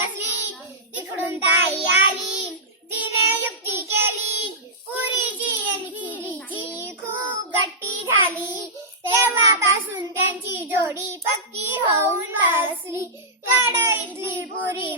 कसली, तिकडून ताई आली तिने युक्ती केली, पुरीची आणि खिरीची खूप गट्टी झाली. तेव्हापासून त्यांची जोडी पक्की होऊन बसली. कढईतली पुरी